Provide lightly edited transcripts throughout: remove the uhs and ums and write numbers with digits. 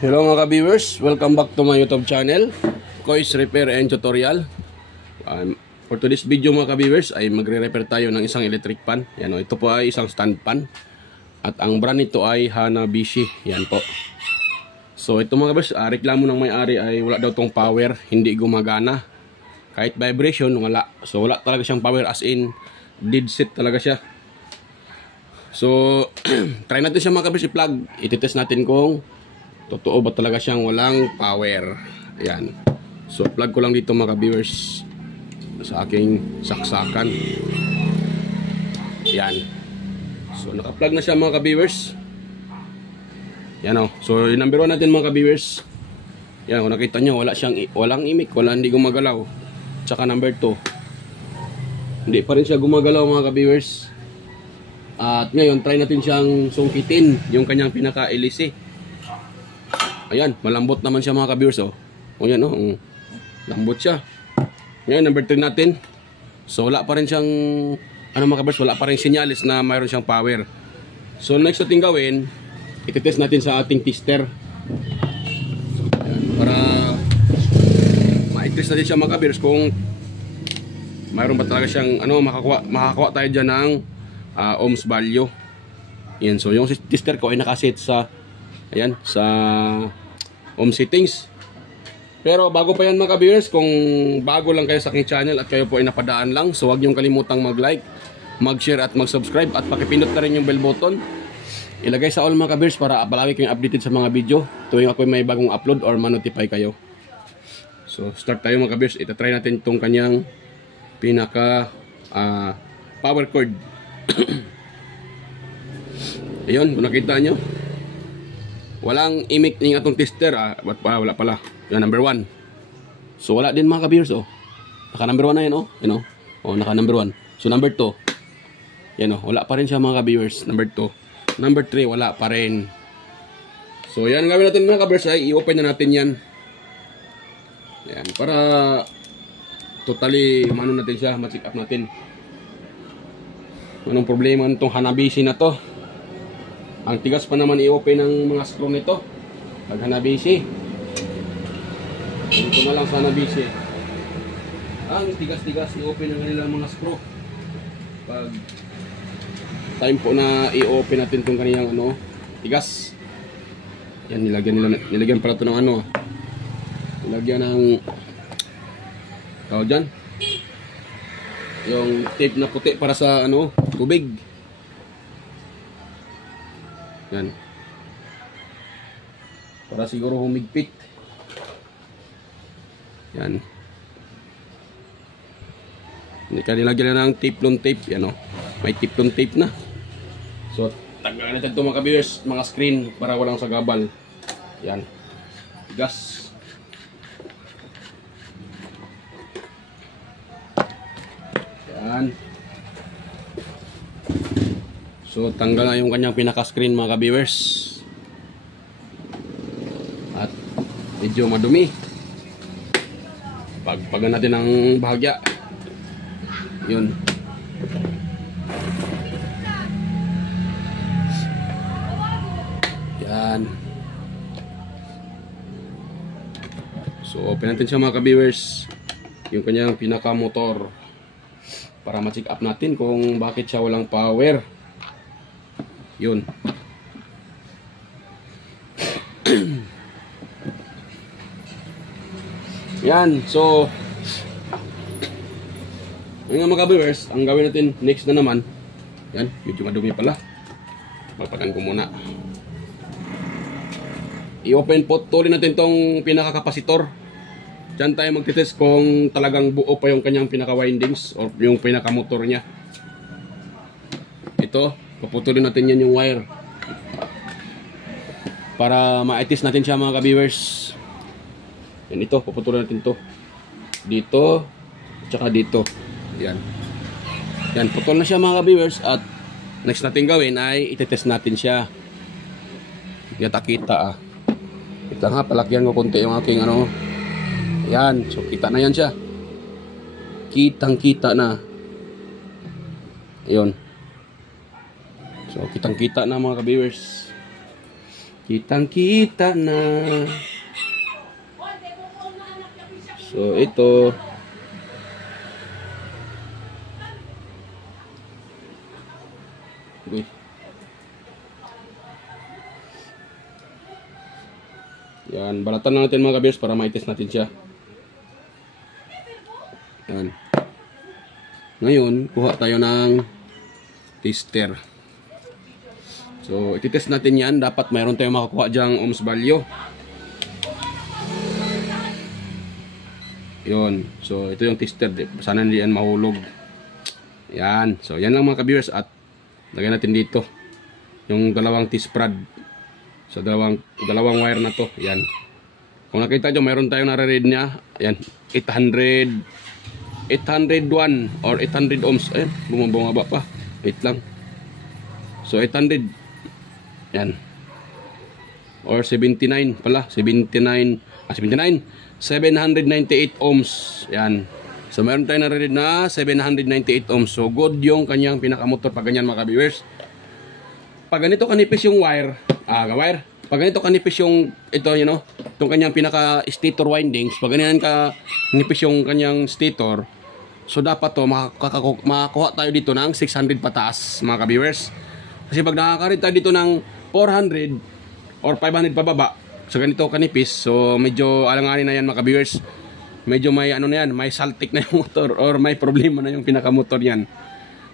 Hello mga ka-viewers, welcome back to my YouTube channel, Koi's Repair and Tutorial. For today's video mga ka-viewers ay magre-repair tayo ng isang electric pan. Yan, ito po ay isang stand pan. At ang brand nito ay Hanabishi. Yan po. So ito mga ka-viewers, reklamo ng may-ari ay wala daw tong power, hindi gumagana. Kahit vibration, wala. So wala talaga siyang power, as in dead set talaga siya. So try natin siya mga ka-viewers i-plug. Ititest natin kung totoo ba talaga siyang walang power. Ayan. So plug ko lang dito mga viewers sa aking saksakan. Ayan. So naka-plug na siya mga viewers. Yan o. So yung number 1 natin mga viewers. Yan, kung nakita nyo, walang imik, hindi gumagalaw. Tsaka number 2, hindi pa rin siya gumagalaw mga viewers. At ngayon try natin siyang sungkitin yung kanyang pinaka-LC. Ayan, malambot naman siya mga ka-viewers, oh. O yan, oh. Lambot siya. Ngayon, number 3 natin. So, wala pa rin siyang, mga ka-viewers, wala pa rin sinyalis na mayroon siyang power. So, next natin gawin, ititest natin sa ating tester. Ayan, para ma-test natin siya mga ka-viewers kung mayroon ba talaga siyang, makakuha tayo dyan ng ohms value. Ayan, so yung tester ko ay nakaset sa, ayan, sa home settings. Pero bago pa yan mga ka-viewers, kung bago lang kayo sa aking channel at kayo po ay napadaan lang, so huwag niyong kalimutang mag-like, mag-share at mag-subscribe at pakipindot na rin yung bell button. Ilagay sa all mga ka-viewers para palagi kayong updated sa mga video tuwing ako may bagong upload or ma-notify kayo. So start tayo mga ka-viewers. Itatry natin itong kanyang pinaka power cord. Ayun, kung nakita nyo, walang imik ng atong tester, wala pala. Yan, number 1. So wala din mga ka-viewers, oh. Naka number 1 na yan, oh. Yan, oh. Oh, naka number 1. So number 2. Yan, oh. Wala pa rin siya mga ka-viewers. Number 2. Number 3, wala pa rin. So yan, gawin natin mga ka-viewers ay i-open na natin yan. Yan, para totally mano natin siya, ma-check up natin. Anong problema nitong Hanabishi na to? Ang tigas pa naman i-open ng mga screw nito. Pag Hanabishi. Dito na lang sa Hanabishi. Ang tigas-tigas i-open ng kanilang mga screw. Pag time po na i-open natin itong kaniyang tigas. Yan, nilagyan pala ito ng nilagyan ng dyan. Yung tape na puti para sa tubig. Yan. Para siguro humigpit. Yan. Hindi ka nilagyan na ng tape-lon tape. Yan, may tape-lon tape na. So, tanggalin natin ito mga ka-viewers, mga screen para walang sagabal. Yan. Gas. Yan. So tanggal na yung kanyang pinaka-screen mga ka-viewers. At medyo madumi. Pagpagan natin ng bahagya. Yun. Yan. So open natin siya mga ka-viewers, yung kanyang pinaka-motor, para ma-check up natin kung bakit siya walang power. Yun. Yan. So ngayon mga ka-viewers, ang gawin natin next na naman, yan, medyo madumi pala, magpagan ko muna. I-open po tuloy natin tong pinaka-kapasitor. Diyan tayo magtitest kung talagang buo pa yung kanyang pinaka-windings or yung pinaka-motor niya. Ito, paputulin natin yan yung wire para ma-test natin siya mga ka-viewers. Yan, ito, paputulin natin to dito, tsaka dito. Yan. Yan, putol na siya mga ka-viewers. At next natin gawin ay itetest natin siya. Kita. Kita nga, palakyan ko konti yung aking yan, so kita na yan siya. Kitang-kita na. Ayun. So kitang-kita na mga ka-viewers. Kitang-kita na. So, ito. Uy. Yan, balatan na natin mga ka-beers para ma-test natin siya. Yan. Ngayon, kuha tayo ng tester. So, ititest natin yan. Dapat mayroon tayong makakuha dyang ohms value. Yun. So, ito yung tester. Sana hindi yan mahulog. Yan. So, yan lang mga ka-viewers. At lagyan natin dito yung dalawang T-sprad. So, dalawang wire na to. Yan. Kung nakita nyo, mayroon tayong nare-read niya. Yan. 801 or 800 ohms. Ayan. Bumababa pa. Wait lang. So, 800. Yan. Or 79 pala. 79. 798 ohms. Yan. So, meron tayong nare-read na 798 ohms. So, good yung kanyang pinakamotor pag ganyan mga viewers. Pag ganito kanipis yung wire, pag ganito kanipis yung, ito, you know, itong kanyang pinaka-stator windings, pag ganyan kanipis yung kanyang stator, so dapat to, makakuha tayo dito ng 600 pataas, mga ka-viewers. Kasi pag nakakarit tayo dito ng 400 or 500 pababa, so ganito kanipis, so medyo alanganin na yan, mga ka-viewers. Medyo may ano na yan, may saltik na yung motor or may problema na yung pinaka-motor yan.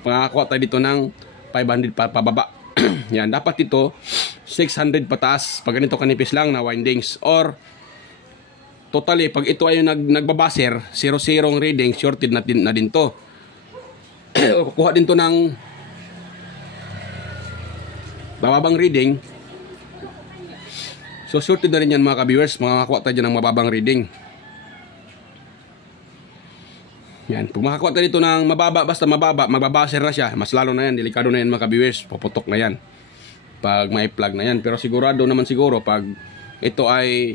Makakuha tayo dito ng 500 pababa. Yan, dapat dito 600 pataas pag ganito kanipis lang na windings, or totally pag ito ay nagbabaser 0-0 reading, shorted na din to. Kukuha din to ng bababang reading, so shorted na rin yan mga ka-viewers. Makakuha tayo ng mababang reading. Yan, pag makakuha tayo dito ng mababa, basta mababa, magbabaser na siya, mas lalo na yan, delikado na yan mga ka-viewers, puputok na yan pag may plug na yan. Pero sigurado naman siguro pag ito ay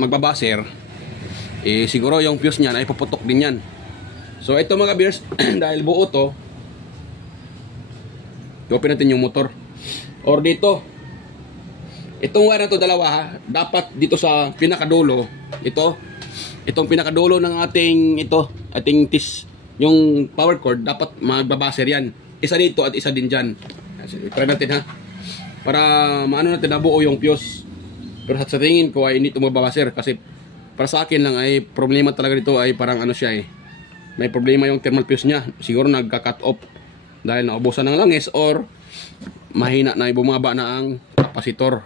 magbabaser, siguro yung fuse niyan ay puputok din yan. So ito mga ka-viewers, dahil buo to, open natin yung motor. Or dito, itong wire na to dalawa ha, dapat dito sa pinakadulo, itong pinakadulo ng ating yung power cord, dapat magbabaser yan. Isa dito at isa din dyan. Try natin ha, para maano natin nabuo yung fuse. Pero sa tingin ko ay hindi ito magbabaser, kasi para sa akin lang ay problema talaga dito ay parang ano siya may problema yung thermal fuse nya. Siguro nagka-cut off dahil naubusan ng langis or mahina na, bumaba na ang kapasitor.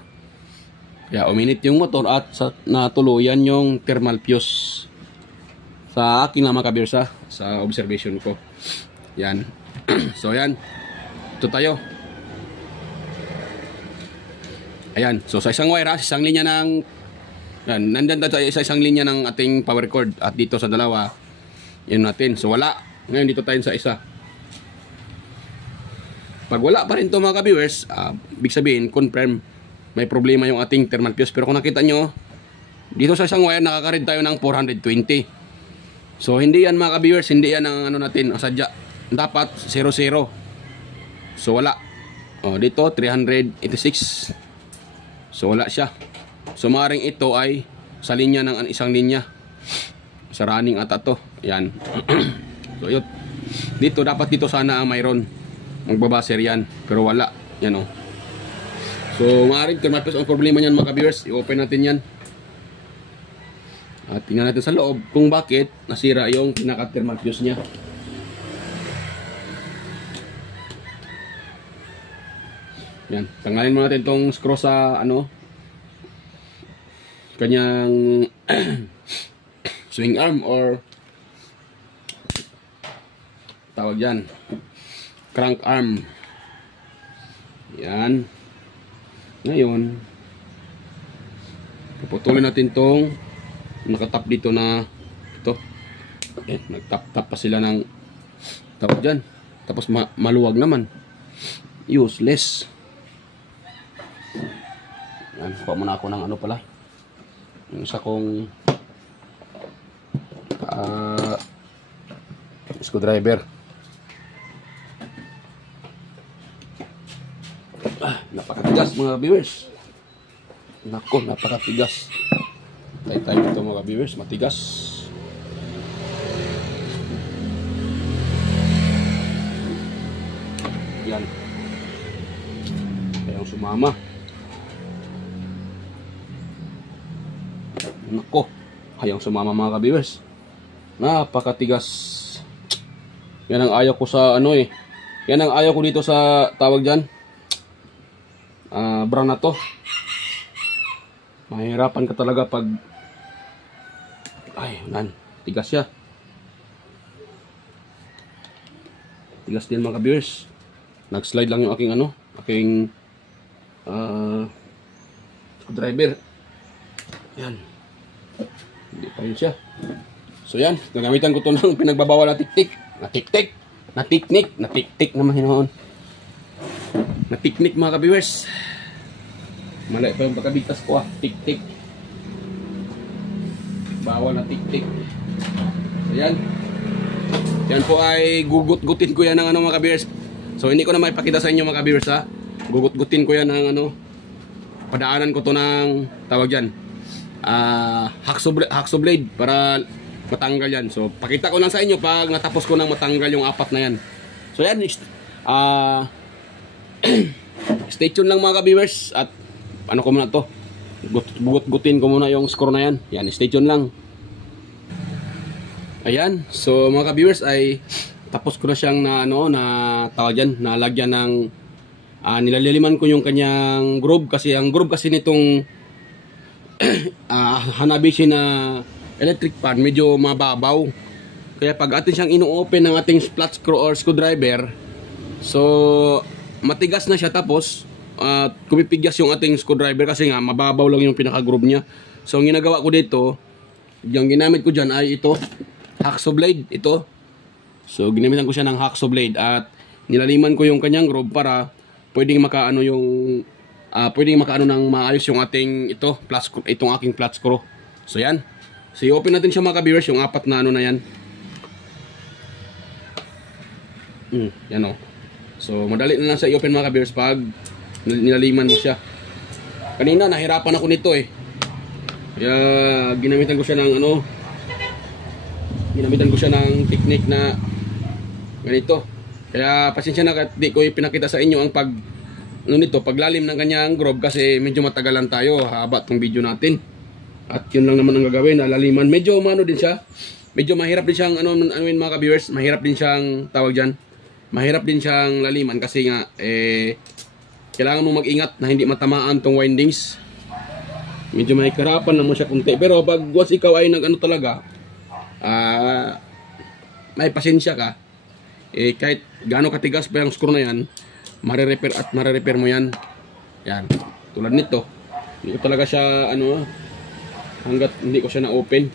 Kaya uminit yung motor at natuluyan yung thermal fuse. Sa akin lang mga ka-viewers sa observation ko. Yan. So yan. Ito tayo. Ayan. So sa isang wire sa isang linya ng yan, nandiyan tayo sa isang linya ng ating power cord, at dito sa dalawa yun natin. So wala. Ngayon dito tayo sa isa. Pag wala pa rin to mga ka-viewers, big sabihin confirm may problema yung ating thermal fuse. Pero kung nakita nyo, dito sa isang wire nakakaread tayo ng 420. So hindi yan mga ka-viewers, hindi yan ang ano natin, sadya. Dapat 0-0. So wala. Dito 386. So wala siya. So maaaring ito ay sa linya ng isang linya. Sa running ata to. Yan. So yun. Dito dapat dito sana mayroon. Magbabaser yan. Pero wala. Yan o. So maaaring thermal fuse ang problema niyan mga ka-viewers. I-open natin yan. At tingnan natin sa loob kung bakit nasira yung pinaka-thermal fuse niya. Yan, tanggalin mo natin tong screw sa kanyang swing arm or tawag dyan, crank arm. Yan. Ngayon, puputulin natin tong nakatap dito na ito. Nagtap-tap pa sila ng tawag dyan. Tapos maluwag naman. Useless. Yan, kuha muna ako ng pala. Yung isa kong screwdriver. Napakatigas mga viewers. Nako, napakatigas. Tayo dito mga viewers, matigas. Yan. Kayang sumama. Nako, hayang sumama mga ka-viewers. Napakatigas. Yan ang ayaw ko sa ano eh. Yan ang ayaw ko dito sa tawag dyan. Brown na to. Mahirapan ka talaga pag ay, nan, tigas siya. Tigas din mga ka-viewers. Nag-slide lang yung aking ano, aking screwdriver. Yan. Hindi pa rin siya. So yan, nagamitan ko to ng pinagbabawal na tiktik. Natiktik naman hinoon. Natiknik mga ka-viewers. Mali pa yung pagkabitas ko tiktik. Bawal na tiktik. So yan. Yan po ay gugut-gutin ko yan ng ano mga ka-viewers. So hindi ko na maipakita sa inyo mga ka-viewers ha. Gugut-gutin ko yan ng ano. Padaanan ko to ng tawag dyan. Hacksaw blade para matanggal yan. So pakita ko lang sa inyo pag natapos ko nang matanggal yung apat na yan. So yan. Stay tuned lang mga ka-viewers. At ano ko muna to. Gugut-gutin ko muna yung score na yan. Yan, stay tuned lang. Ayan. So mga ka-viewers ay tapos ko na siyang na ano na tawag dyan, nalagyan ng nilaliliman ko yung kanyang groove kasi ang groove kasi nitong Hanabishi na electric fan medyo mababaw. Kaya pag atin siyang ino-open ng ating flat screw or screwdriver, so matigas na siya tapos kumipiglas yung ating screwdriver kasi nga mababaw lang yung pinaka-groove niya. So ang ginagawa ko dito, yung ginamit ko dyan ay ito, hacksaw blade, ito. So ginamitan ko siya ng hacksaw blade at nilaliman ko yung kanyang groove para pwedeng makaano yung pwedeng makaano ng maayos yung ating ito, itong aking flat screw. So yan. So i-open natin siya mga ka-viewers, yung apat na ano na yan. Yan o. So madali na lang sa i-open mga ka-viewers pag nilaliman mo siya. Kanina nahirapan ako nito eh. Kaya ginamitan ko siya ng ano, ginamitan ko siya ng technique na ganito. Kaya pasensya na at di ko ipinakita sa inyo ang ano nito, paglalim ng kanyang groove kasi medyo matagalan tayo, haba tong video natin. At yun lang naman ang gagawin, laliman. Medyo umano din siya. Medyo mahirap din siyang ano mga ka-viewers, mahirap din siyang tawag diyan. Mahirap din siyang laliman kasi nga kailangan mo mag-ingat na hindi matamaan tong windings. Medyo mahirapan lang mo siya kunti. Pero pag once ikaw ay nag-ano talaga, may pasensya ka, kahit gaano katigas pa yung screw na yan, marirepair mo yan. Yan, tulad nito, hindi ko talaga siya ano, hanggat hindi ko siya na-open.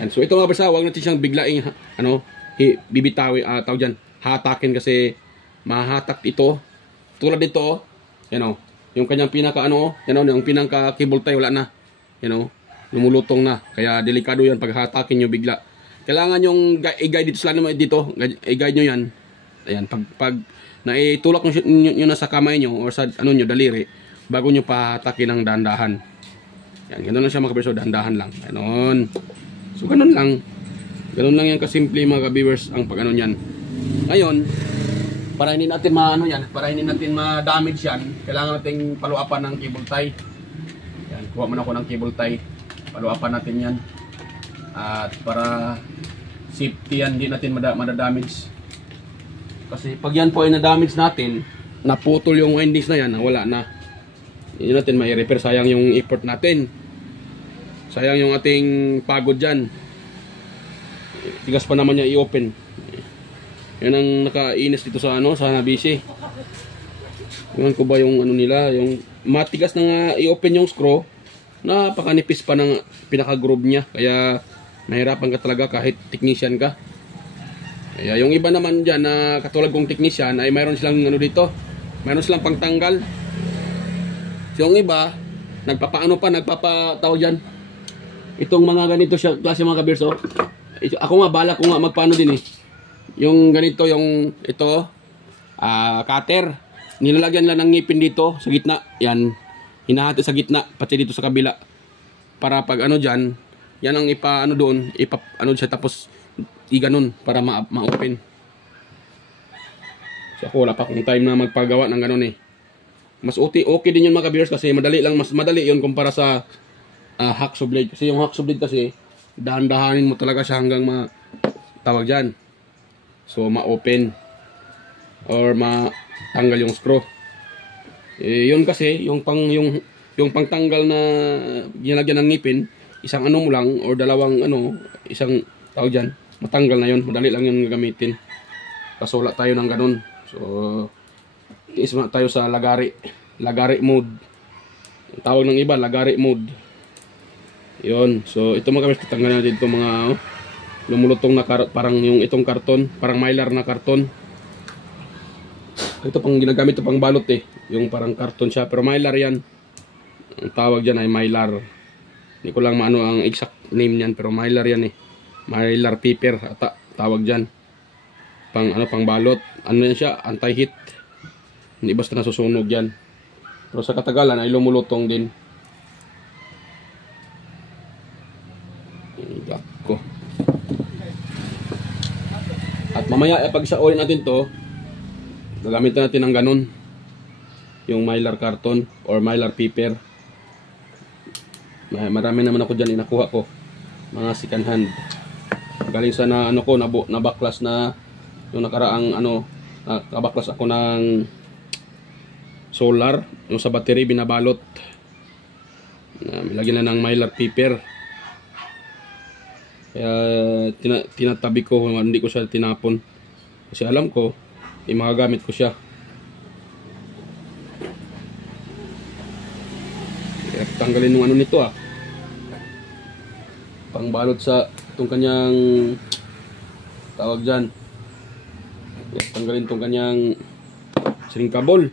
Yan, so ito mga basa, huwag natin siyang biglaing ano, bibitawi, tawag dyan, hatakin kasi mahatak ito. Tulad nito, yan o, yung kanyang pinaka ano, yan o, yung pinaka cable tie, wala na, yan o, lumulutong na. Kaya delikado yan pag hatakin nyo bigla. Kailangan yung i-guide dito, sila naman dito, i-guide nyo yan. Ayan, pag naitulak nyo na sa kamay nyo or sa ano nyo, daliri, bago nyo pahatakin ng dahan-dahan. Yan, ganoon lang siya mga ka-viewers, dahan-dahan lang. Ganoon. So ganoon lang. Ganoon lang yan kasimple mga ka-viewers ang pag-ano yan. Ngayon, para hindi natin ma-ano yan, para hindi natin ma-damage yan, kailangan nating paluapan ng cable tie. Yan, kuha man ako ng cable tie. Paluapan natin yan. At para safety yan, hindi natin madadamage. Kasi pag yan po ay na-damage natin, naputol yung windings na yan, wala na. Hindi natin mai-repair, sayang yung effort natin. Sayang yung ating pagod dyan. Tigas pa naman niya i-open. Yan ang nakainis dito sa ano, sa Hanabishi. Yan ko ba yung ano nila, yung matigas na i-open yung screw, napakanipis pa ng pinaka-groove niya. Kaya nahirapan ka talaga kahit technician ka. Kaya yung iba naman dyan na katulad kong technician ay mayroon silang ano dito, mayroon silang pangtanggal. So yung iba, nagpapatawag dyan. Itong mga ganito siya, klase mga ka-viewers, oh. Ako nga, bala ko nga magpaano din eh. Yung ganito, yung ito, cutter. Nilalagyan lang ng ngipin dito sa gitna. Yan. hinahati sa gitna, pati dito sa kabila. Para pag ano dyan, yan ang ipa-ano doon, ipa-ano siya tapos i-ganon para ma-open. So ako wala pa akong time na magpagawa ng ganon eh. Mas okay din yun mga ka-viewers kasi madali lang, mas madali yun kumpara sa hacksaw blade. Kasi yung hacksaw blade kasi, dahan-dahanin mo talaga siya hanggang tawag dyan. So ma-open or matanggal yung screw. Yun kasi yung pangtanggal na ginagyan ng ngipin, isang ano mo lang or dalawang isang tawag dyan, matanggal na yun. Madali lang yun gagamitin. Kaso wala tayo ng ganun. So tiis muna tayo sa lagari mode. Ang tawag ng iba, lagari mode. Yun. So ito mga kabis, tatanggalin natin itong mga lumulutong na parang yung itong karton, parang mylar na karton. Ito pang ginagamit, ito pang balot eh. Yung parang karton siya, pero mylar yan. Ang tawag dyan ay mylar. Hindi ko lang maano ang exact name niyan, pero mylar yan eh. Mylar paper tawag dyan. Pang balot. Ano yan siya? Anti-heat. Hindi basta nasusunog yan. Pero sa katagalan ay lumulutong din. Ko. At mamaya pag sa-oil natin to, gagamitin natin ng ganun. Yung mylar carton or mylar paper. Marami naman ako dyan inakuha ko. Mga second hand. Galing sa nabaklas na yung nakaraang nakabaklas ako ng solar. Yung sa battery binabalot. Lagyan na ng mylar paper. Kaya tinatabi ko, hindi ko siya tinapon. Kasi alam ko, magagamit ko siya. Kaya tanggalin yung nito pangbalot sa itong kanyang tawag dyan. Kaya tanggalin itong kanyang sringkabol.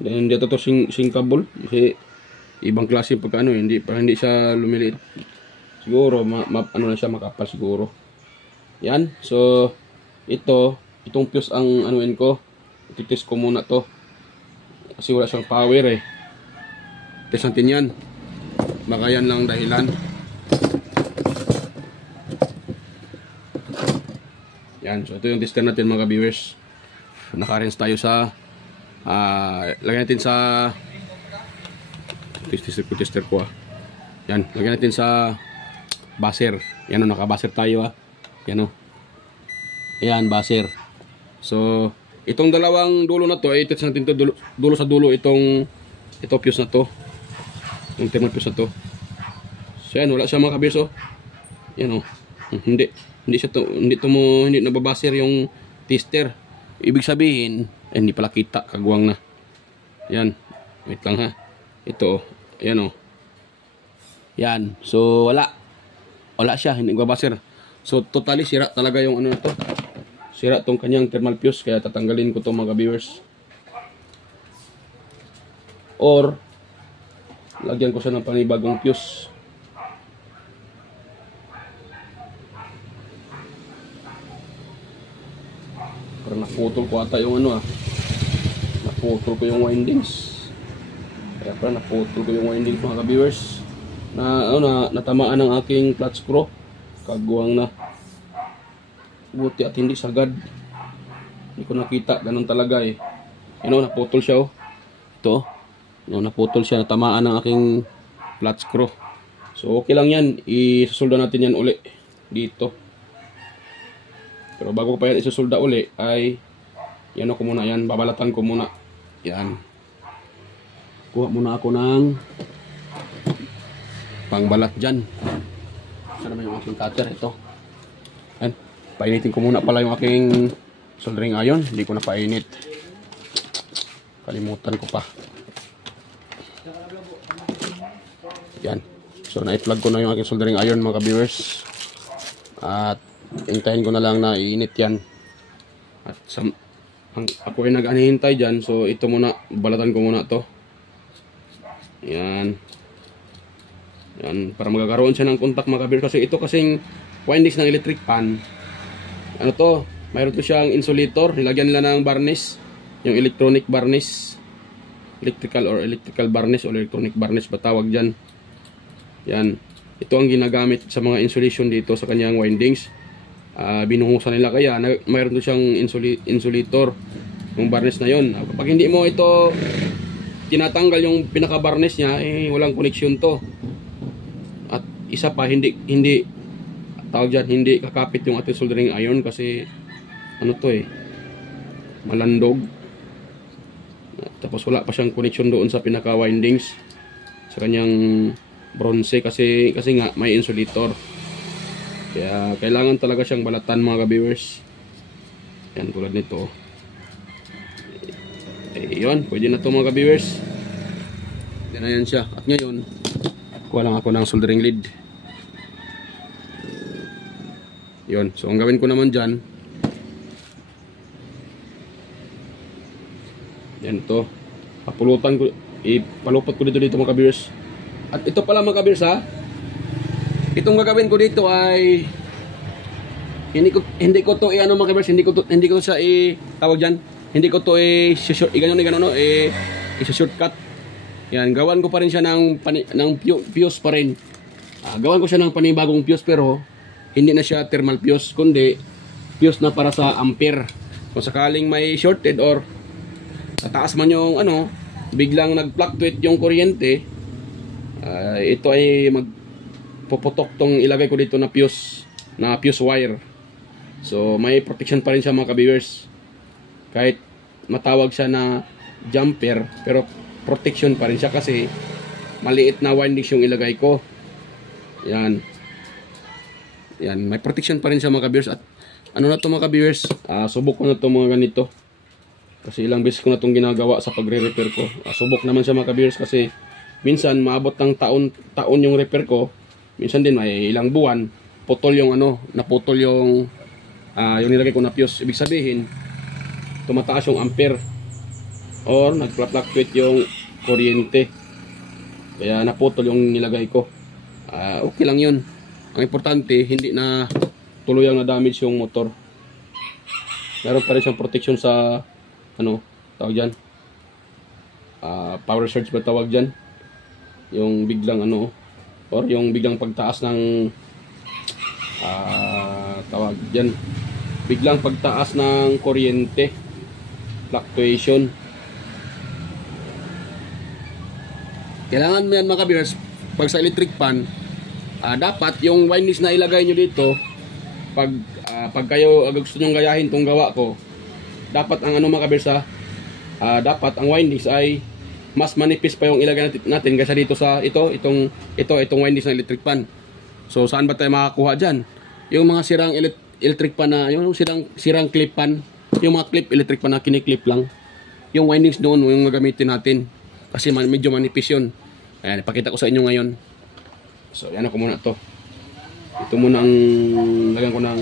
Hindi ito singkable kasi ibang klase pagka hindi siya lumiliit. Siguro ano na siya, makapal siguro. Yan. So itong fuse ang anuin ko. Ititest ko muna to. Kasi wala siyang power eh. Test natin yan. Baka yan lang dahilan. Yan. So ito yung tester natin mga viewers. Naka-rinse tayo sa lagyan natin sa tester ko yan, lagyan natin sa buzzer. Yan naka-buzzer tayo yan ayan, buzzer. So itong dalawang dulo na to, i-test natin to dulo sa dulo, ito fuse na to, yung thermal fuse na to. So yan, wala siya mga kabirso. Yan hindi nababuzzer yung tester. Ibig sabihin hindi pala kita, kagwang na. Yan. Wait lang ha. Ito. Ayan Yan. So wala siya, hindi babasir. So totally sira talaga yung na to. Sira tong kanyang thermal fuse, kaya tatanggalin ko to mga viewers. Or lagyan ko siya ng panibagong fuse. Parang naputol ko ata yung naputol ko yung windings. Kaya parang naputol ko yung windings mga ka-viewers. Natamaan ng aking clutch screw. Kagwang na. Buti at hindi sagad. Hindi ko nakita, ganun talaga eh. Naputol siya Ito naputol siya, natamaan ng aking clutch screw. So okay lang yan, isusulda natin yan uli dito. Pero bago ko pa yan isusulda uli ay ko muna yan, babalatan ko muna yan. Kuha muna ako ng pangbalat dyan. Saan naman yung aking cutter? Ito yan. Painitin ko muna pala yung aking soldering iron. Hindi ko na painit, kalimutan ko pa. Yan. So na-plug ko na yung aking soldering iron mga ka-viewers. At hintayin ko na lang na iinit yan. At ako ay nag-anihintay dyan. So ito muna, balatan ko muna to. Yan. Yan. Para magkakaroon siya ng contact mga kabir. Kasi ito kasing windings ng electric pan, ano to, mayroon to siyang insulator, nilagyan nila ng varnish, yung electronic varnish, electrical varnish o electronic varnish ba tawag dyan. Yan, ito ang ginagamit sa mga insulation dito sa kanyang windings. Binuhusan nila, kaya mayroon to siyang insulator, yung varnish na yon. Kapag hindi mo ito tinatanggal yung pinaka varnish niya, walang connection to. At isa pa, hindi tawag dyan, hindi kakapit yung ating soldering iron kasi ano to malandog. Tapos wala pa siyang connection doon sa pinaka windings sa kanyang bronze kasi nga may insulator. Kaya kailangan talaga siyang balatan mga ka-viewers. Yan, tulad nito. Yun, pwede na to mga ka-viewers. Yan na yan siya. At ngayon, kuha lang ako ng soldering lead. Yun, so ang gawin ko naman dyan, yan to, ipalupot ko dito mga ka-viewers. At ito pala mga ka-viewers ha, itong gagawin ko dito ay hindi ko to mga ka-viewers, hindi ko sa tawag dyan, hindi ko to shortcut. Yan, gawan ko pa rin siya ng fuse pa rin. Gawan ko siya ng panibagong fuse, pero hindi na siya thermal fuse, kundi fuse na para sa ampere. Kung sakaling may shorted or tataas man yung biglang nag-fluctuate yung kuryente, ito ay magpuputok tong ilagay ko dito na fuse wire. So may protection pa rin siya mga ka-viewers. Kahit matawag siya na jumper, pero protection pa rin siya kasi maliit na windings yung ilagay ko. Yan, may protection pa rin siya mga ka-viewers. At ano na to mga ka-viewers, subok ko na to mga ganito. Kasi ilang beses ko na itong ginagawa sa pagre-repair ko. Subok naman siya mga ka-viewers kasi minsan maabot ng taon yung repair ko. Minsan din may ilang buwan, putol yung naputol yung nilagay ko na fuse. Ibig sabihin, tumataas yung ampere or nag-fluctuate yung kuryente. Kaya naputol yung nilagay ko. Okay lang yun. Ang importante, hindi na tuluyang na damage yung motor. Meron pa rin siyang protection sa tawag dyan, power surge ba tawag dyan, yung biglang or yung biglang pagtaas ng tawag dyan, biglang pagtaas ng kuryente, fluctuation. Kailangan mo yan mga ka-viewers, pag sa electric pan, dapat yung windings na ilagay nyo dito, pag kayo gusto nyo gayahin tong gawa ko, dapat ang mga ka-viewers dapat ang windings ay mas manipis pa yung ilagay natin kaysa dito sa itong windings ng electric pan. So saan ba tayo makakuha dyan? Yung mga sirang electric pan na, yung sirang clip pan, yung mga clip electric pan na kiniklip lang, yung windings doon yung gagamitin natin kasi medyo manipis yun. Ayan, ipakita ko sa inyo ngayon. So yan ako muna to. Ito muna ang lagyan ko ng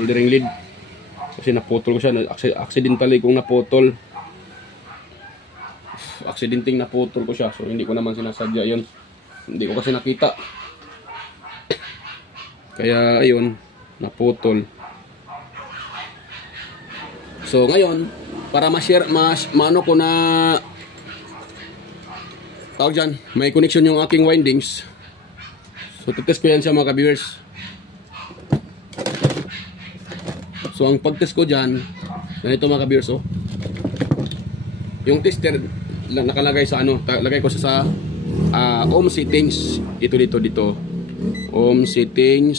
soldering lead kasi naputol ko siya, accidentally kong naputol. Accidenting naputol ko siya, so hindi ko naman sinasadya yun, hindi ko kasi nakita, kaya ayun, naputol. So ngayon, para ma-share, maano ko na tawag dyan, may connection yung aking windings. So tutest ko yan siya mga ka-viewers. So ang pag-test ko dyan, ganito mga ka-viewers, yung tester nakalagay sa lagay ko sa ohm settings. Dito ohm settings.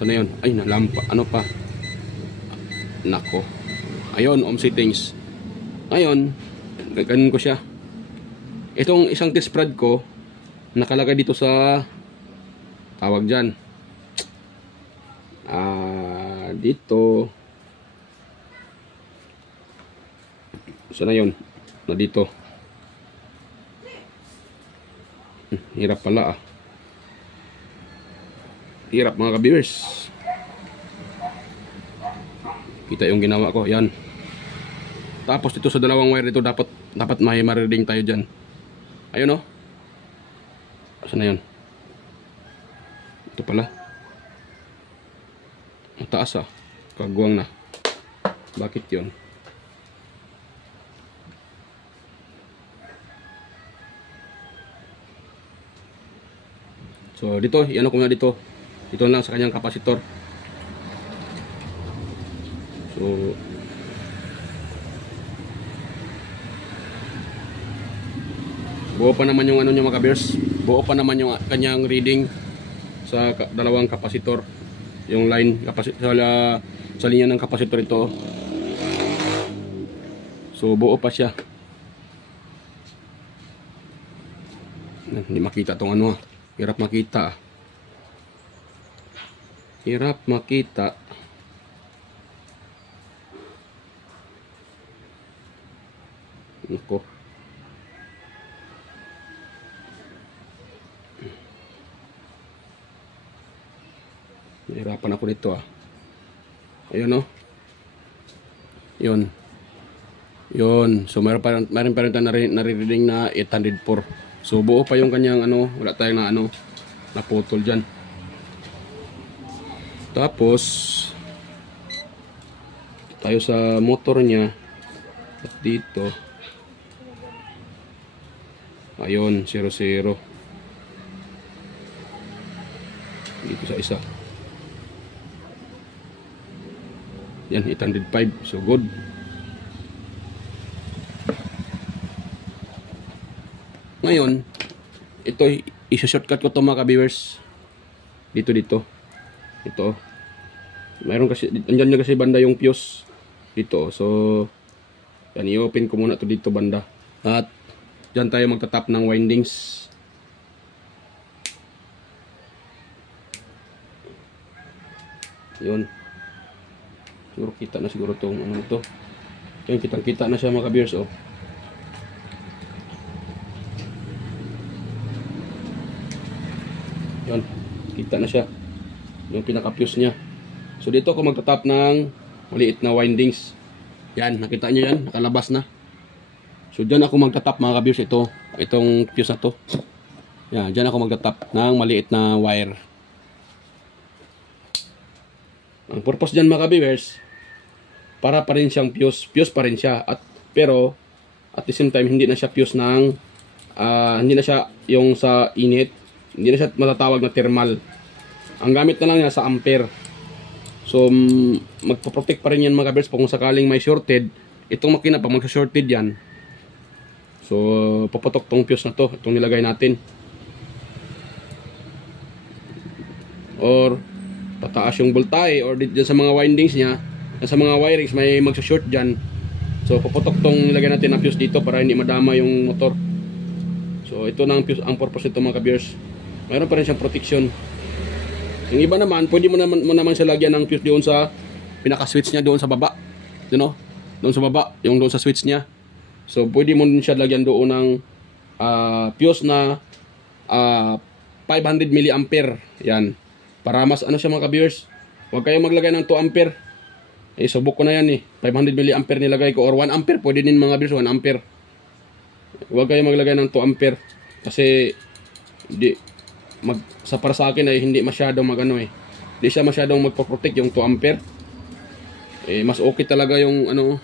Sana yun? Ay, nalampa. Ano pa? Nako. Ayun, ohm settings. Ngayon, ganun ko siya. Itong isang test prod ko nakalagay dito sa tawag dyan, dito. Sana yun? Na dito. Hirap pala Hirap mga ka-viewers. Kita yung ginawa ko. Yan. Tapos dito sa dalawang wire dito dapat may mariring tayo dyan. Ayun Saan na yun? Ito pala. Mataas ah. Kagwang na. Bakit yun? So dito, iano ko na dito. Ito lang sa kanyang kapasitor. So buo pa naman yung ano niya mga ka-bears. Buo pa naman yung kanyang reading sa dalawang kapasitor. Yung line sa linya ng kapasitor ito. So buo pa siya. Hindi makita tong ano. Hirap makita. Hirap makita. Nako. Nahirapan ako dito ah. Ayun oh. Yun. Yun. So mayroon pa rin tayo nare-reading na 804. So buo pa yung kanyang ano. Wala tayong na ano. Naputol dyan. Tapos tayo sa motor niya. At dito. Ayun. 00. Dito sa isa. Yan, 805. So, good. Ngayon, ito, isa-shortcut ko to mga ka-viewers. Dito. Ito. Mayroon kasi, andyan na kasi banda yung fuse. Dito. So, yan, i-open ko muna to dito banda. At, dyan tayo magtatap ng windings. Yun. Siguro kita na siguro itong ano ito. Yan, kitang-kita na siya mga ka-viewers, oh. Yan, kita na siya. Yung pinaka-fuse niya. So dito ako magtatap ng maliit na windings. Yan, nakita nyo yan, nakalabas na. So dyan ako magtatap mga ka-viewers, ito. Itong fuse na to. Yan, dyan ako magtatap ng maliit na wire. Ang purpose dyan mga ka-viewers, para pa rin siyang fuse pa rin siya, pero at the same time hindi na siya fuse ng hindi na siya yung sa init, hindi na siya matatawag na thermal. Ang gamit na lang niya sa ampere. So magpo-protect pa rin yan mga ka-viewers kung sakaling may shorted. Itong makina pag magsa-shorted yan, so papatok tong fuse na to, itong nilagay natin, or tataas yung voltahe, or dyan sa mga windings niya, sa mga wirings may magsa-short dyan. So puputok tong nilagay natin na fuse dito para hindi madama yung motor. So ito na ang purpose nito mga ka-viewers. Mayroon pa rin siyang protection. Yung iba naman, pwede mo naman siya lagyan ng fuse doon sa pinaka-switch niya doon sa baba. You know? Doon sa baba, yung doon sa switch niya. So pwede mo din siya lagyan doon ng fuse na 500 mA. Yan. Para mas ano siya mga ka-viewers. Huwag kayong maglagay ng 2 ampere. Eh, subok ko na yan eh. 500 mA nilagay ko. Or 1 ampere. Pwede din mga viewers, 1 ampere. Huwag kayong maglagay ng 2 ampere. Kasi, para sa akin ay hindi masyadong magano eh. Hindi siya masyadong magpo-protect yung 2 ampere. Eh, mas okay talaga yung ano,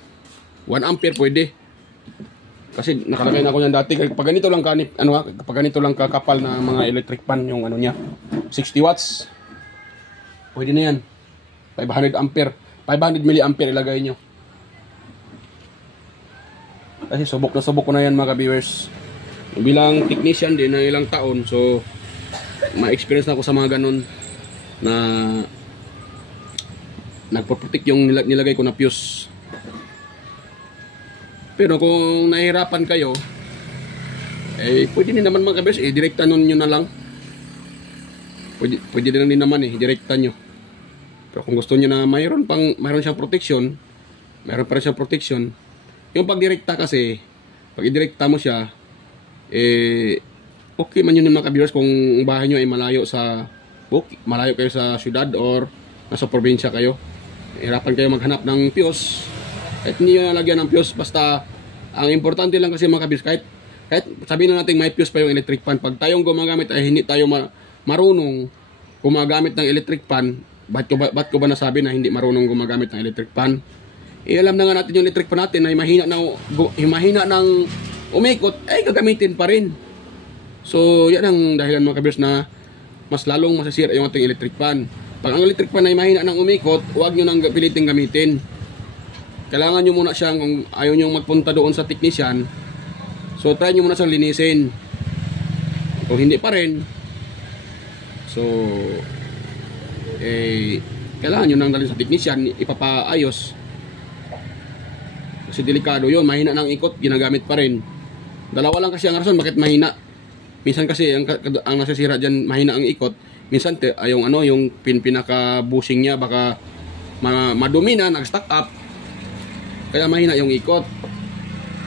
1 ampere pwede. Kasi nakalagay na ako yan dati. Pag ganito lang pag ganito lang kakapal na mga electric pan yung ano niya. 60 watts. Pwede na yan. 500 ampere. 500 mA ilagay nyo. Kasi subok ko na yan mga ka-viewers. Bilang technician din ng ilang taon, so ma-experience na ako sa mga ganun na nagpo-protect yung nilagay ko na fuse. Pero kung nahihirapan kayo, eh pwede din naman mga ka-viewers, direkta nun nyo na lang. Pwede din naman direkta nyo. Pero kung gusto niyo na mayroon siyang protection, mayroon pa rin siyang protection. Yung pagdirekta kasi, pag idirekta mo siya, okay man yun mga ka-viewers kung bahay nyo ay malayo kayo sa syudad or nasa probinsya kayo. Hirapan kayo maghanap ng fuse. Kahit hindi nyo nalagyan ng fuse, basta ang importante lang kasi mga ka-viewers, kahit sabihin na natin may fuse pa yung electric fan, pag tayong gumagamit ay hindi tayo marunong gumagamit ng electric fan, ba't ko ba nasabi na hindi marunong gumagamit ng electric fan? Alam na nga natin yung electric fan natin na mahina ng umikot, ay gagamitin pa rin. So, yan ang dahilan mga ka-viewers na mas lalong masasira yung ating electric fan. Pag ang electric fan ay mahina ng umikot, huwag nyo nang piliting gamitin. Kailangan nyo muna siyang, kung ayaw nyo magpunta doon sa technician, so try nyo muna siyang linisin. Kung hindi pa rin, so kailangan nyo nang dalhin sa technician, ipapaayos. Kasi delikado yun, mahina ng ikot, ginagamit pa rin. Dalawa lang kasi ang rason bakit mahina. Minsan kasi ang nasasira dyan, mahina ang ikot. Minsan yung pinaka-bushing niya baka madumi na, nag-stack up, kaya mahina yung ikot.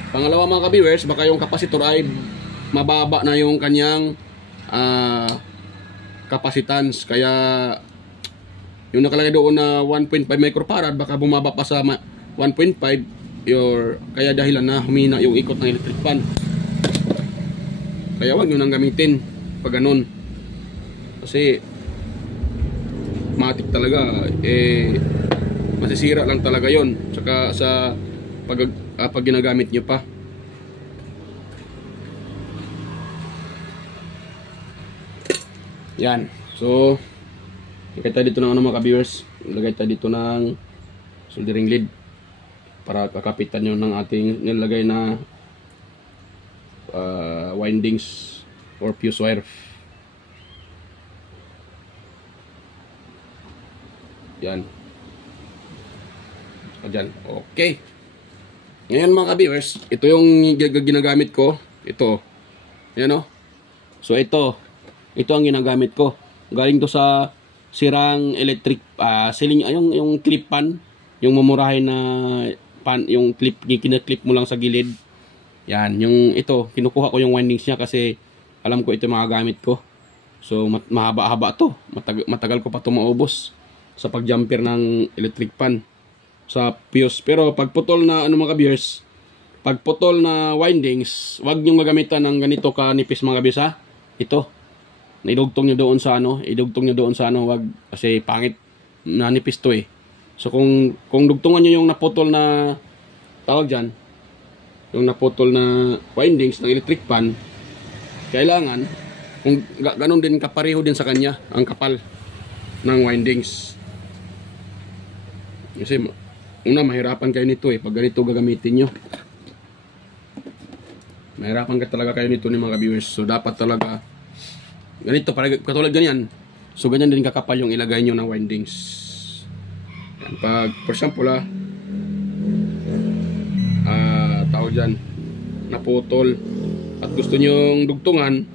Pangalawa mga ka-viewers, baka yung capacitor ay mababa na yung kanyang capacitance, kaya yung nakalagay doon na 1.5 microfarad baka bumaba pa sa 1.5, kaya dahilan na humina yung ikot ng electric fan. Kaya wag nyo nang gamitin pag ganun, kasi matik talaga, masisira lang talaga yon, tsaka sa pag ginagamit nyo pa. Yan, so lagay tayo dito ng mga ka-viewers, lagay tayo dito ng soldering lead para kakapitan nyo ng ating nilagay na windings or fuse wire. Yan. Diyan. Okay. Ngayon mga ka-viewers, ito yung ginagamit ko. Ito. Yan o. So ito ang ginagamit ko. Galing to sa sirang electric ceiling, yung clip pan, yung mamurahin na pan, yung clip, kina-clip mo lang sa gilid. Yan, yung ito, kinukuha ko yung windings niya kasi alam ko ito yung mga gamit ko. So mahaba-haba to. Matagal ko pa ito maubos sa pag-jumper ng electric pan sa fuse. Pero pag putol na mga ka-viewers, pag putol na windings, wag niyong magamitan ng ganito kanipis mga ka-viewers ha. Ito. Idugtong niyo doon sa wag, kasi pangit, nanipis to eh. So kung dugtungan niyo yung naputol na tawag diyan, yung naputol na windings ng electric pan, kailangan kung ganun din kapareho din sa kanya ang kapal ng windings. Kasi mahirapan kayo nito eh pag ganito gagamitin nyo. Mahirapan ka talaga kayo nito ni mga viewers. So dapat talaga ganito, katulad ganyan. So ganyan din kakapal yung ilagay nyo ng windings. Yan, pag for example tawag dyan, naputol at gusto nyong dugtungan,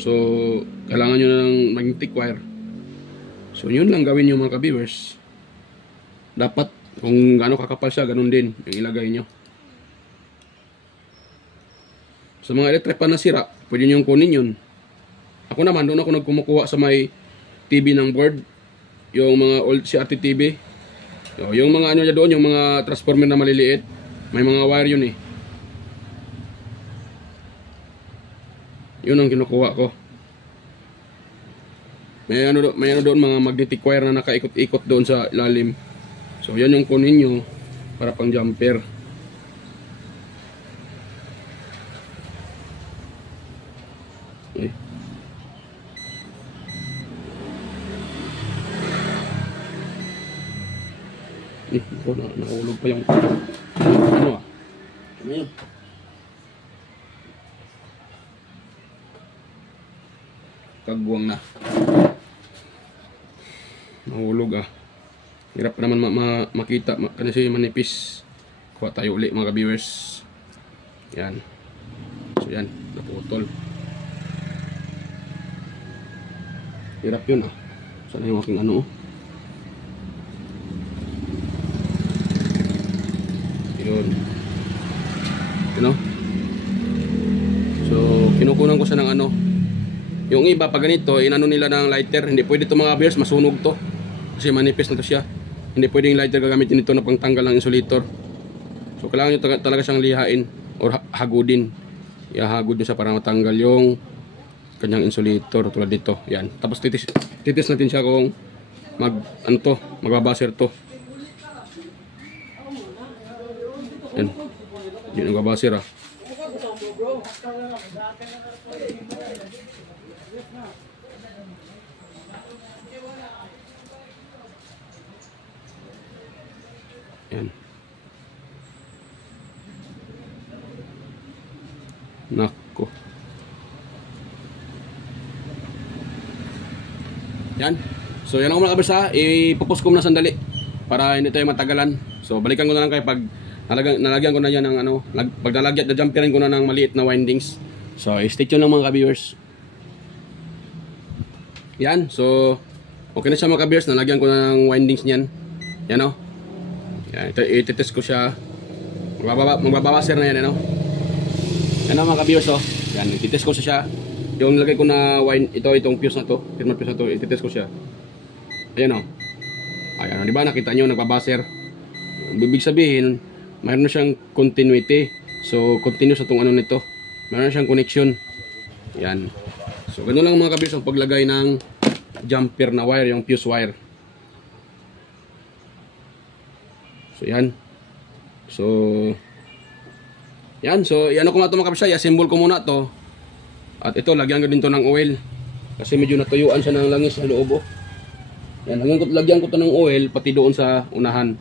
so kailangan nyo ng magnetic wire. So yun lang gawin nyo mga ka-viewers. Dapat kung gaano kakapal siya, ganun din yung ilagay nyo. Sa mga electric pan na sira, pwede nyo kunin yun. Ako naman, doon ako nagkumukuha sa may TV ng board, yung mga old CRT TV. So, yung mga ano niya doon, yung mga transformer na maliliit, may mga wire yun eh. Yun ang kinukuha ko. May ano doon, mga magnetic wire na nakaikot-ikot doon sa ilalim. So yan yung kunin nyo para pang jumper. Okay. Ito nahulog pa yung ano ano yun? Kagwang na. Nahulog Hirap pa naman makita kasi manipis. Kuha tayo ulit mga viewers. Yan. So yan, naputol. Hirap yun Sana yung aking ano Yun. You know? So kinukunan ko siya ng yung iba pag ganito, inano nila ng lighter. Hindi pwede ito mga viewers, masunog to. Kasi manipis na to siya. Hindi pwedeng lighter gagamitin ito na pangtanggal ng insulator. So kailangan nyo talaga siyang lihain or hagudin. Ihahagod nyo siya para matanggal yung kanyang insulator tulad dito. Yan. Tapos titis natin siya kung ano to, magbabaser to. Yan. Yan ang babaser ah. Yan. Nako. Yan. So yan ako mga kabers ha. Ipopost ko muna sandali para hindi tayo matagalan. So balikan ko na lang kayo pag nalagyan ko na yan ng ano, pag nalagyan na jumperin ko na ng maliit na windings. So stay tuned lang mga ka-viewers. Yan. So okay na siya mga ka-viewers. Nalagyan ko na ng windings niyan. Yan o. Yan. Ititest ko siya. Magbabawaser na yan ano. Yan o mga ka-viewers o. Yan. Ititest ko siya. Yung lagay ko na itong fuse na to. Firma fuse na to. Ititest ko siya. Ayan o. Ayan o. Diba nakita nyo nagbabaser. Ibig sabihin mayroon na siyang continuity. So continuous itong ano nito. Mayroon na siyang connection. Yan. So ganoon lang mga ka-viewers ang paglagay ng jumper na wire. Yung fuse wire. So yan. So yan. So yan ako nga ito mga ka-viewers. I-assemble ko muna to. At ito lagyan ko din to ng oil. Kasi medyo natuyuan siya ng langis sa loob oh. Yan, lagyan ko to ng oil pati doon sa unahan.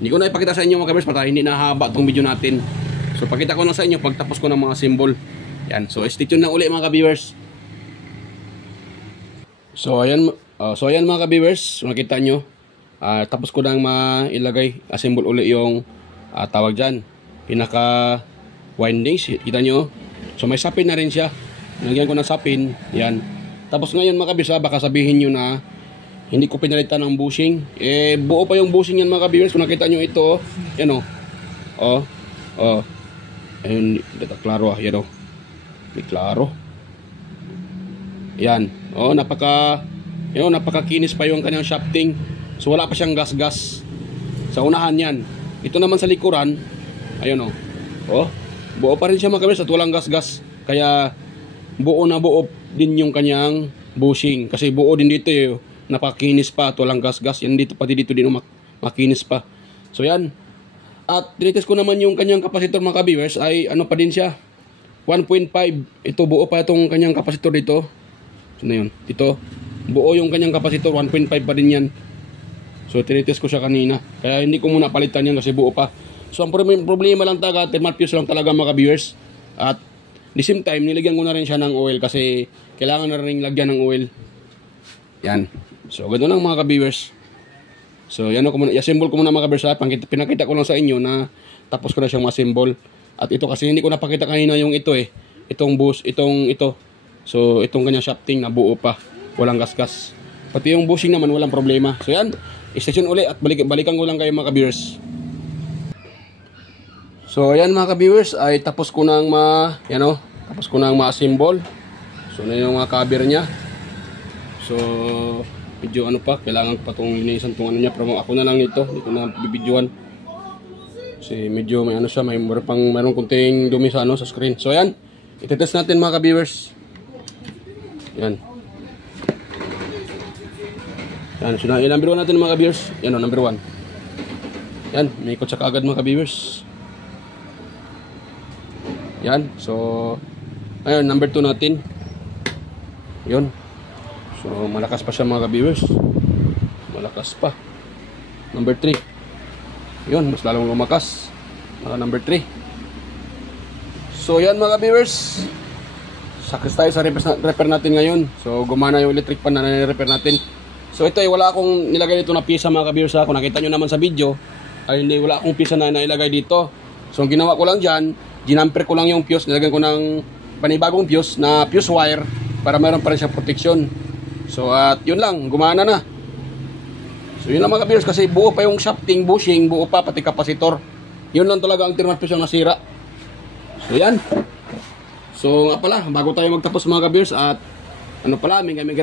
Hindi ko na ipakita sa inyo mga ka-viewers para hindi nahaba tong video natin. So pakita ko lang sa inyo pagtapos ko ng mga symbol. Yan, so stay tuned na uli mga ka-viewers. So ayan mga ka-viewers, nakita nyo. Tapos ko nang mailagay, assemble uli yung tawag dyan. Pinaka windings, kita nyo. So may sapin na rin siya. Nilagyan ko ng sapin, yan. Tapos ngayon mga ka-viewers, baka sabihin nyo na hindi ko pinalitan ng bushing. Buo pa yung bushing yan mga ka-viewers. Kung nakita nyo ito, yan o. Ayun, dito klaro yan o. May klaro. Yan. Napakakinis pa yung kanyang shafting. So wala pa siyang gas-gas. Sa unahan yan. Ito naman sa likuran, ayun o. Buo pa rin siya mga ka-viewers at walang gas-gas. Kaya buo na buo din yung kanyang bushing. Kasi buo din dito napakinis pa at walang gas-gas. Yan dito pati dito din makinis pa. So yan. At tinitest ko naman yung kanyang kapasitor mga ka-viewers ay ano pa din siya. 1.5. Ito buo pa itong kanyang kapasitor dito. So na yun. Ito. Buo yung kanyang kapasitor. 1.5 pa din yan. So tinitest ko siya kanina. Kaya hindi ko muna palitan yan kasi buo pa. So ang problema lang talaga, thermal fuse lang talaga mga ka-viewers. At the same time, nilagyan ko na rin siya ng oil kasi kailangan na rin lagyan ng oil. Yan. So ganoon lang mga ka-viewers. So yan ako muna, i-assemble ko muna mga ka-viewers. Pinakita ko lang sa inyo na tapos ko na siyang ma-assemble. At ito kasi hindi ko napakita kanina yung ito itong ito. So itong kanyang shafting na buo pa. Walang gas-gas. Pati yung bushing naman walang problema. So yan, i-station uli at balikan ko lang kayo mga ka-viewers. So ayan mga ka-viewers ay tapos ko nang ma-assemble. So na yung mga cover niya. So medyo kailangan pa itong linisan itong ano niya. Pero ako na lang ito. Dito na bibidyoan. Kasi medyo may siya. Mayroong kunting dumi sa sa screen. So ayan. Itetest natin mga ka-viewers. Yan. Yan. So number 1 natin mga ka-viewers. Yan number 1. Yan. May ikot siya kaagad mga ka-viewers. Yan. So ayun. Number 2 natin. Yun. So malakas pa siya mga ka-viewers. Malakas pa. Number 3. Yun, mas lalong lumakas. Number 3. So yan mga ka-viewers. Sakris tayo sa repair natin ngayon. So gumana yung electric pan na repair natin. So ito wala akong nilagay dito na pisa mga ka-viewers. Kung nakita nyo naman sa video, ay wala akong pisa na nailagay dito. So ang ginawa ko lang dyan, ginamper ko lang yung fuse. Nilagyan ko ng panibagong fuse na fuse wire para mayroon pa rin siyang protection. So at yun lang, gumana na. So yun lang mga ka-viewers kasi buo pa yung shafting, bushing, buo pa pati kapasitor. Yun lang talaga ang thermal fuse yung nasira. So yan. So nga pala, bago tayo magtapos mga ka-viewers at may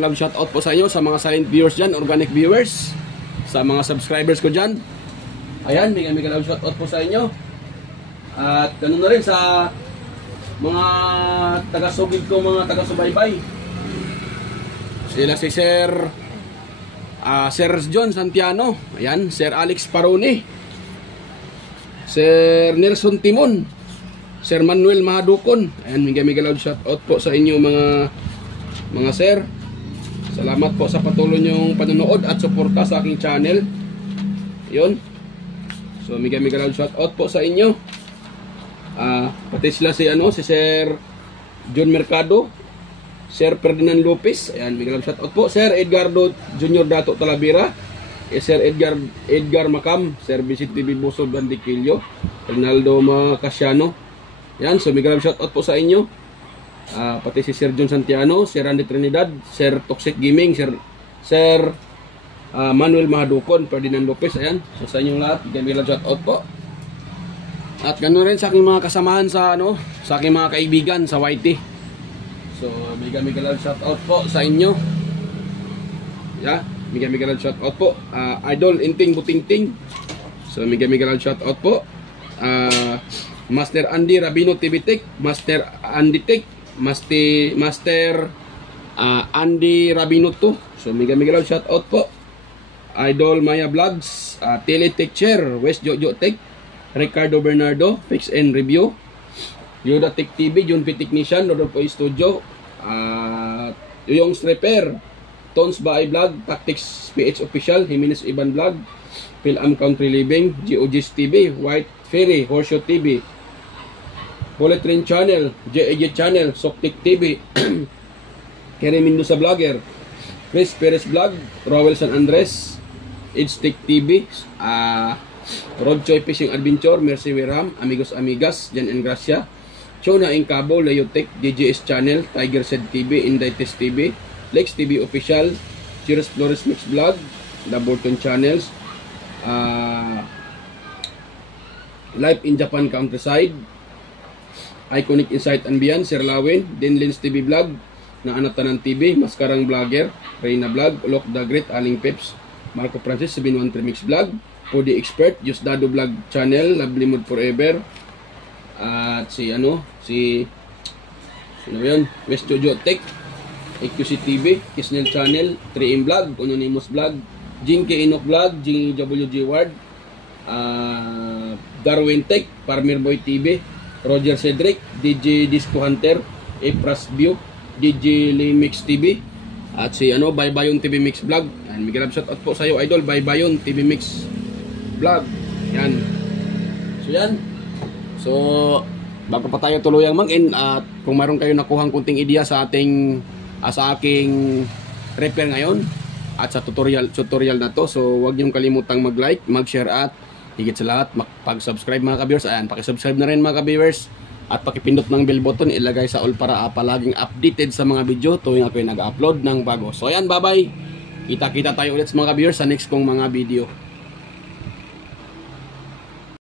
love shoutout po sa inyo sa mga silent viewers dyan, organic viewers, sa mga subscribers ko dyan. Ayan, may love shoutout po sa inyo. At ganun na rin sa mga taga-sugid ko, mga taga-subaybay. Sila si Sir Sir John Santiano, ayan, Sir Alex Paroni, Sir Nelson Timon, Sir Manuel Mahadukon. Ayan, mega loud shout out po sa inyo mga sir. Salamat po sa patuloy niyong panonood at suporta sa aking channel. Yun. So mega loud shout out po sa inyo. Pati sila si Sir John Mercado, Sir Ferdinand Lopez. Ayan, mega loud shout out po. Sir Edgardo Junior Dato Talavera, Sir Edgar Macam, Sir Vicente Bibusog Bandiquillo, Ronaldo Macasiano. Yan, so mega shout out po sa inyo. Pati si Sir John Santiano, Sir Randy Trinidad, Sir Toxic Gaming, Sir Manuel Mahadukon, Ferdinand Lopez. Ayan, so sa inyong lahat, mega shout out po. At ganoon rin sa aking mga kasamahan sa sa aking mga kaibigan sa YT. So mega shout out po sa inyo. Yeah, mega shout out po. Idol Inting Butingting. So mega shout out po. Master Andy Rabino Tibitik, Master Andy Tik, Master Andy Rabino to. So mega shout out po. Idol Maya Vlogs, Teletech Chair, West Jojo Tech, Ricardo Bernardo, Fix and Review, Yoda Tech TV, John P Technician, Rodolfo Studio, Yung Repair, Tones by Vlog, Tactics PH Official, Jimenez Iban Vlog, Phil-Am Country Living, GOG's TV, White Ferry, Horseshoe TV, Bullet Train Channel, JAJ Channel, Soktik TV, Kerry Mendoza Vlogger, Chris Perez Vlog, Rowell San Andres, Idstick TV, Road Choi Fishing Adventure, Mercy Wiram, Amigos Amigas, Jan and Gracia, Chona Incabo, Leotech, DJS Channel, Tiger Said TV, Indaites TV, Lex TV Official, Cheers Flores Mix Vlog, The Burton Channels, Life in Japan Countryside, Iconic Insight and Beyond, Sir Lawin, Dinlins TV Vlog, Naanatanan TV, Maskarang Vlogger, Reyna Vlog, Ulok the Great, Aling Peps, Marco Francis, 713 Mix Vlog, Pudi Expert, Dado Vlog Channel, Lovely Mood Forever, at sino yun, West Jojo Tech, EQC TV, Kisnel Channel, 3M Vlog, Anonymous Vlog, Jinky Inok Vlog, JWG Ward, Darwin Tech, Farmer Boy TV, Roger Cedric, DJ Disco Hunter, Epras View, DJ Limix TV, at Baybayon TV Mix Vlog. Yan, mega shout out po sa iyo, Idol, Baybayon TV Mix Vlog. Yan. So yan. So bago pa tayo tuluyang mag-in, at kung mayroon kayo nakuhang kunting idea sa ating sa aking repair ngayon at sa tutorial na to, so huwag niyong kalimutang mag-like, mag-share, at higit sa lahat pag-subscribe mga ka-viewers. Ayan, paki-subscribe na rin mga ka-viewers, at pakipindot ng bell button, ilagay sa all para palaging updated sa mga video tuwing ako ay nag-upload ng bago. So ayan, bye-bye. Kita-kita tayo ulit sa mga ka-viewers sa next kong mga video.